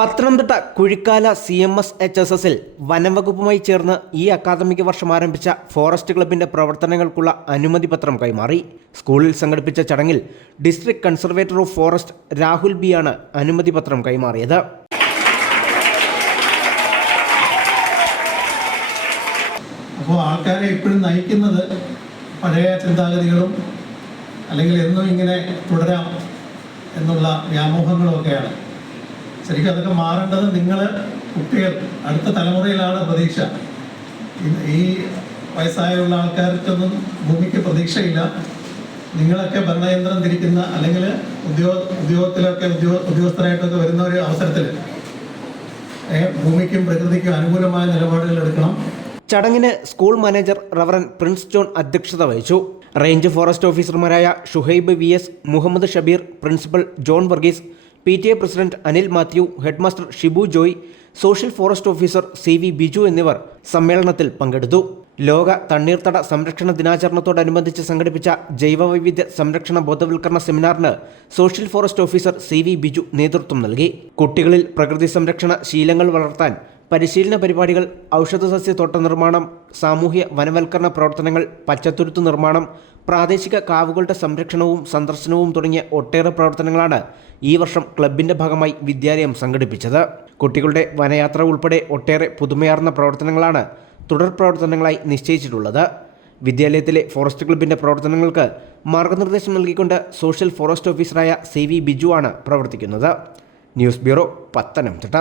പത്തനംതിട്ട കുഴിക്കാല CMSHSSൽ വനംവകുപ്പുമായി ചേർന്ന് ഈ അക്കാദമിക വർഷം ആരംഭിച്ച ഫോറസ്റ്റ് ക്ലബിന്റെ പ്രവർത്തനങ്ങൾക്കുള്ള അനുമതി പത്രം കൈമാറി. സ്കൂളിൽ സംഘടിപ്പിച്ച ചടങ്ങിൽ district conservator of forest Rahul B ആണ് അനുമതി പത്രം കൈമാറിയത്. അപ്പോൾ ആൾക്കാരെ ഇപ്പോഴും നയിക്കുന്നത് പഴയ ചിന്താഗതികളും അല്ലെങ്കിൽ എന്നും ഇങ്ങനെ തുടരാം എന്നുള്ള വ്യാമോഹങ്ങളൊക്കെയാണ്. ശരിക്കും അതൊക്കെ മാറേണ്ടത് നിങ്ങൾ കുട്ടികൾ, അടുത്ത തലമുറയിലാണ് പ്രതീക്ഷ. ഈ വയസ്സായുള്ള ആൾക്കാർക്കൊന്നും ഭൂമിക്ക് പ്രതീക്ഷയില്ല. നിങ്ങളൊക്കെ ഭരണയന്ത്രം തിരിക്കുന്ന അല്ലെങ്കിൽ ഉദ്യോഗസ്ഥരായിട്ടൊക്കെ വരുന്ന ഒരു അവസരത്തിൽ ഭൂമിക്കും പ്രകൃതിക്കും അനുകൂലമായ നിലപാടുകൾ എടുക്കണം. ചടങ്ങിന് school manager reverend Prince John അധ്യക്ഷത വഹിച്ചു. റേഞ്ച് ഫോറസ്റ്റ് ഓഫീസർമാരായ Shuhaib VS, Muhammad Shabeer, principal John Varghese, PTA president Anil Mathew, headmaster Shibu Joy, social forest officer CV Biju എന്നിവർ സമ്മേളനത്തിൽ പങ്കെടുത്തു. ലോക തണ്ണീർത്തട സംരക്ഷണ ദിനാചരണത്തോടനുബന്ധിച്ച് സംഘടിപ്പിച്ച ജൈവവൈവിധ്യ സംരക്ഷണ ബോധവൽക്കരണ സെമിനാറിന് social forest officer CV Biju നേതൃത്വം നൽകി. കുട്ടികളിൽ പ്രകൃതി സംരക്ഷണ ശീലങ്ങൾ വളർത്താൻ പരിശീലന പരിപാടികൾ, ഔഷധസസ്യത്തോട്ട നിർമ്മാണം, സാമൂഹ്യ വനവൽക്കരണ പ്രവർത്തനങ്ങൾ, പച്ചത്തുരുത്ത് നിർമ്മാണം, പ്രാദേശിക കാവുകളുടെ സംരക്ഷണവും സന്ദർശനവും തുടങ്ങിയ ഒട്ടേറെ പ്രവർത്തനങ്ങളാണ് ഈ വർഷം ക്ലബിൻ്റെ ഭാഗമായി വിദ്യാലയം സംഘടിപ്പിച്ചത്. കുട്ടികളുടെ വനയാത്ര ഉൾപ്പെടെ ഒട്ടേറെ പുതുമയാർന്ന പ്രവർത്തനങ്ങളാണ് തുടർ പ്രവർത്തനങ്ങളായി നിശ്ചയിച്ചിട്ടുള്ളത്. വിദ്യാലയത്തിലെ ഫോറസ്റ്റ് ക്ലബിൻ്റെ പ്രവർത്തനങ്ങൾക്ക് മാർഗനിർദ്ദേശം നൽകിക്കൊണ്ട് സോഷ്യൽ ഫോറസ്റ്റ് ഓഫീസറായ CV ബിജു ആണ് പ്രവർത്തിക്കുന്നത്. News bureau, Pathanamthitta.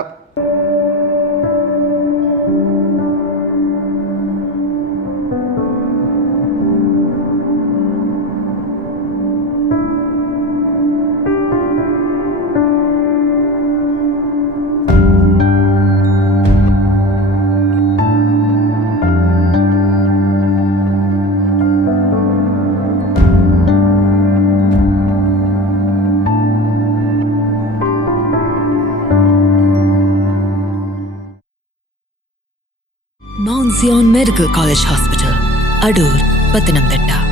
Mount Zion Medical College Hospital, Adur, Pathanamthitta.